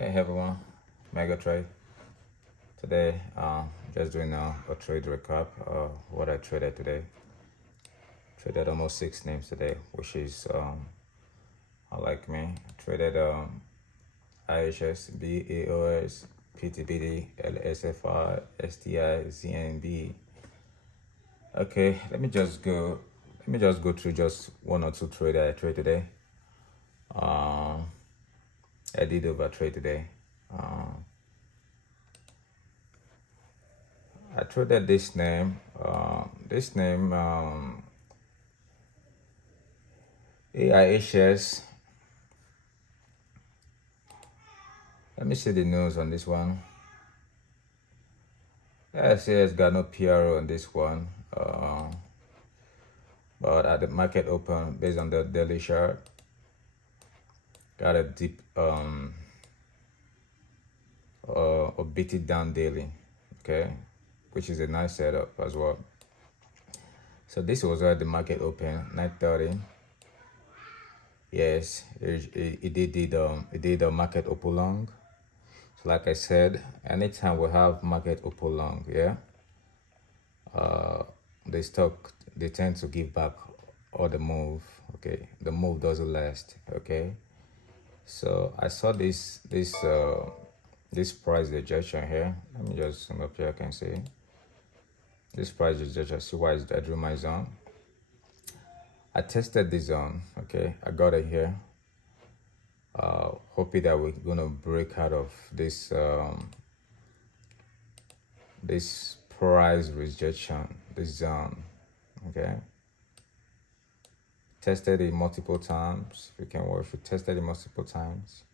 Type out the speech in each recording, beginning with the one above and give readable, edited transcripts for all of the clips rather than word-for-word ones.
Hey everyone, Mega Trade. Today, just doing a trade recap. What I traded today. Traded almost six names today, which is unlike me. Traded IHS, BAOS, PTBD, LSFI, STI, ZNB. Okay, let me just go. Let me just go through just one or two trade I trade today. I did over trade today. I traded this name. AIHS. Let me see the news on this one. SAS got no PRO on this one. But at the market open, based on the daily chart, got a deep or beat it down daily, okay, which is a nice setup as well. So this was where the market open 9:30. Yes, it did a market open long. So like I said, anytime we have market open long, yeah, the stock, they tend to give back all the move. Okay, the move doesn't last. Okay, so I saw this price rejection here. Let me just zoom up here. I can see this price rejection. See why I drew my zone. I tested the zone. Okay, I got it here. Hoping that we're gonna break out of this price rejection, this zone. Okay, tested it multiple times. If you can watch, we tested it multiple times,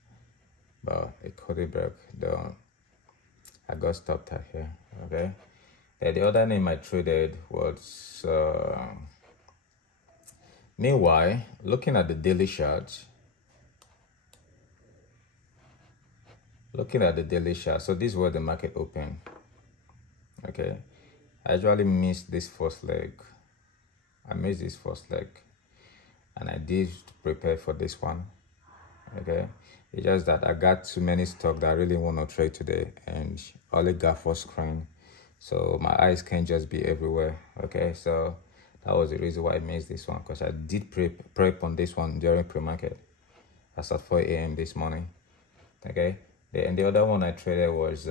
but it couldn't break down. I got stopped at here. Okay, then the other name I traded was meanwhile, looking at the daily chart, so this is where the market opened. Okay, I actually missed this first leg. I missed this first leg, and I did prepare for this one. Okay, it's just that I got too many stock that I really want to trade today, and only got for screen, so my eyes can't just be everywhere. Okay, so that was the reason why I missed this one, because I did prep on this one during pre-market as at 4 a.m. this morning. Okay, and the other one I traded was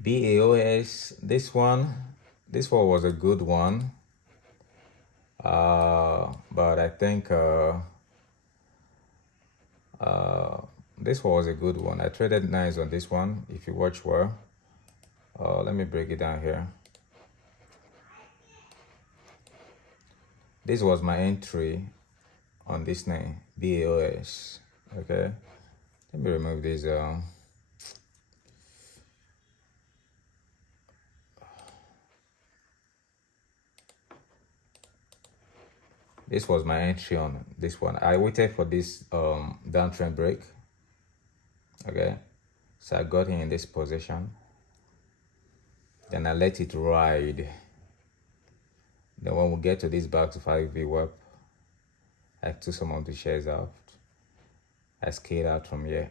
BAOS. This one was a good one, but I think this one was a good one. I traded nice on this one. If you watch well, let me break it down here. This was my entry on this name, BAOS. Okay, let me remove this. This was my entry on this one. I waited for this downtrend break. Okay, so I got in this position. Then I let it ride. Then when we get to this back to 5 VWAP, I took some of the shares out. I scaled out from here.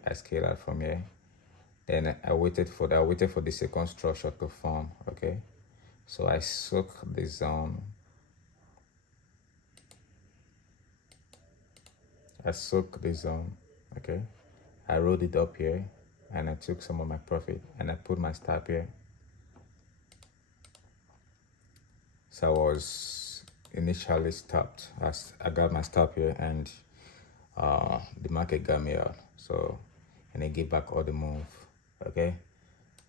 Then I waited for the second structure to form. Okay, so I soaked the zone. Okay, I rolled it up here, and I took some of my profit, and I put my stop here. So I was initially stopped as I got my stop here, and the market got me out. So, and I gave back all the move. Okay,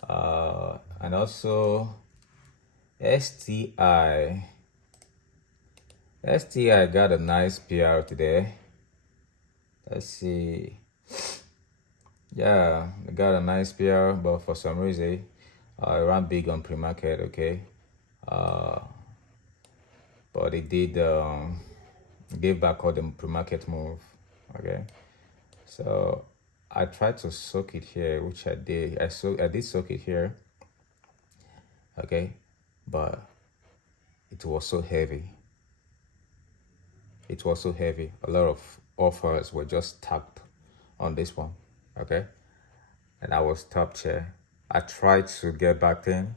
and also STI got a nice PR today. Let's see. Yeah, I got a nice PR, but for some reason, I ran big on pre-market. Okay, but it did give back all the pre-market move. Okay, so I tried to soak it here, which I did. I did soak it here. Okay, but it was so heavy. A lot of offers were just tapped on this one. Okay, and I was top here. I tried to get back in,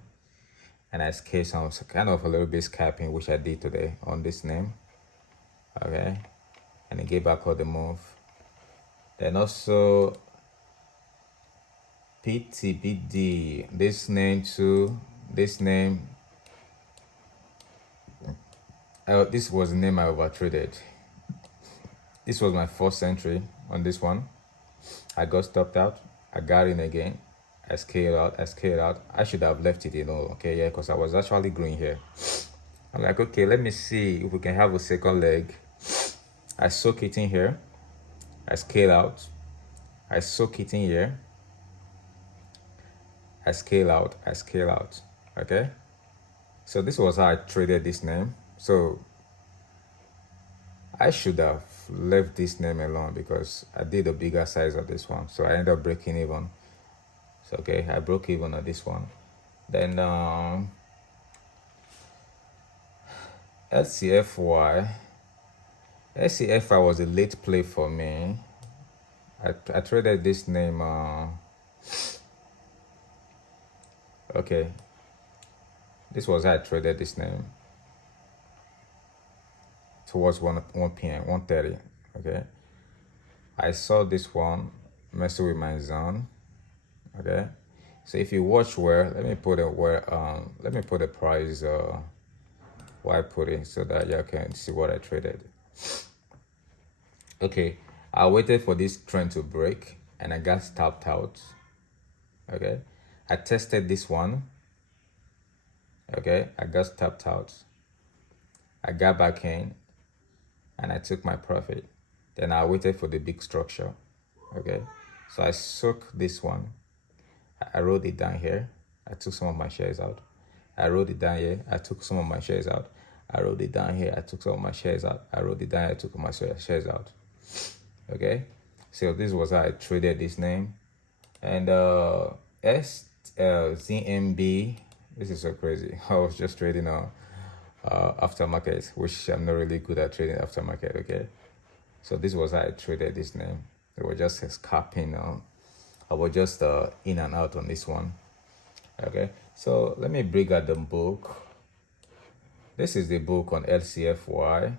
and I scaled some kind of a little bit scalping, which I did today on this name. Okay, and it gave back all the move. Then also PTBD, this name too, this name, this was the name I overtraded. This was my first entry on this one. I got stopped out, I got in again, I scaled out. I should have left it, okay, yeah, because I was actually green here. I'm like, okay, let me see if we can have a second leg. I soak it in here, I scale out, I soak it in here, I scale out, okay? So this was how I traded this name. So I should have left this name alone because I did a bigger size of this one. So I ended up breaking even. So okay, I broke even on this one. Then LCFY was a late play for me. I traded this name okay, this was how I traded this name towards 1 p.m. 1:30. Okay, I saw this one messing with my zone. Okay, so if you watch where, let me put a price where I put it so that you can see what I traded. Okay, I waited for this trend to break and I got stopped out. Okay, I tested this one. Okay, I got stopped out. I got back in and I took my profit. Then I waited for the big structure. Okay, so I soaked this one. I rolled it down here. I took some of my shares out. I rolled it down here. I took some of my shares out. I rolled it down here. I took some of my shares out. I rolled it down here. I took my shares out. Okay, so this was how I traded this name. And ZMB, this is so crazy. I was just trading aftermarket, which I'm not really good at trading aftermarket. Okay, so this was how I traded this name. It was just scalping. I was just in and out on this one. Okay, so let me bring out the book. This is the book on LCFY.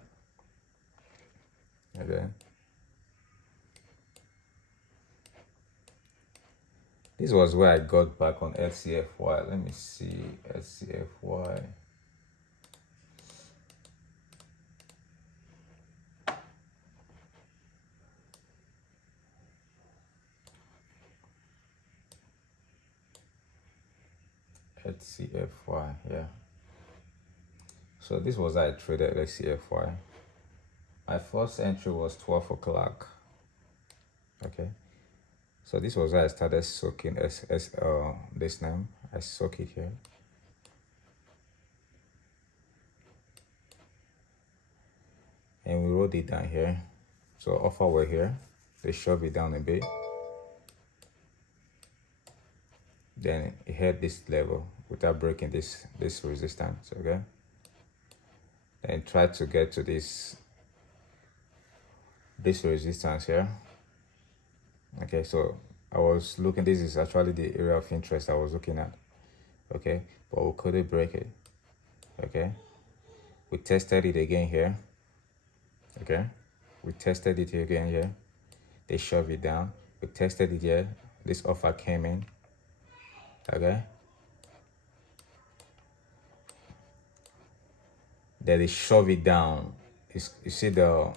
Okay, this was where I got back on LCFY. Let me see LCFY. LCFY, yeah. So this was how I traded LCFY. My first entry was 12 o'clock. Okay, so this was how I started soaking this name. I soak it here. And we rolled it down here. So offer were here. They shove it down a bit. Then it hit this level without breaking this resistance. Okay, then try to get to this resistance here. Okay, so I was looking, this is actually the area of interest I was looking at. Okay, but we couldn't break it. Okay, we tested it again here. Okay, we tested it again here. They shove it down. We tested it here. This offer came in. Okay, then they shove it down. You see the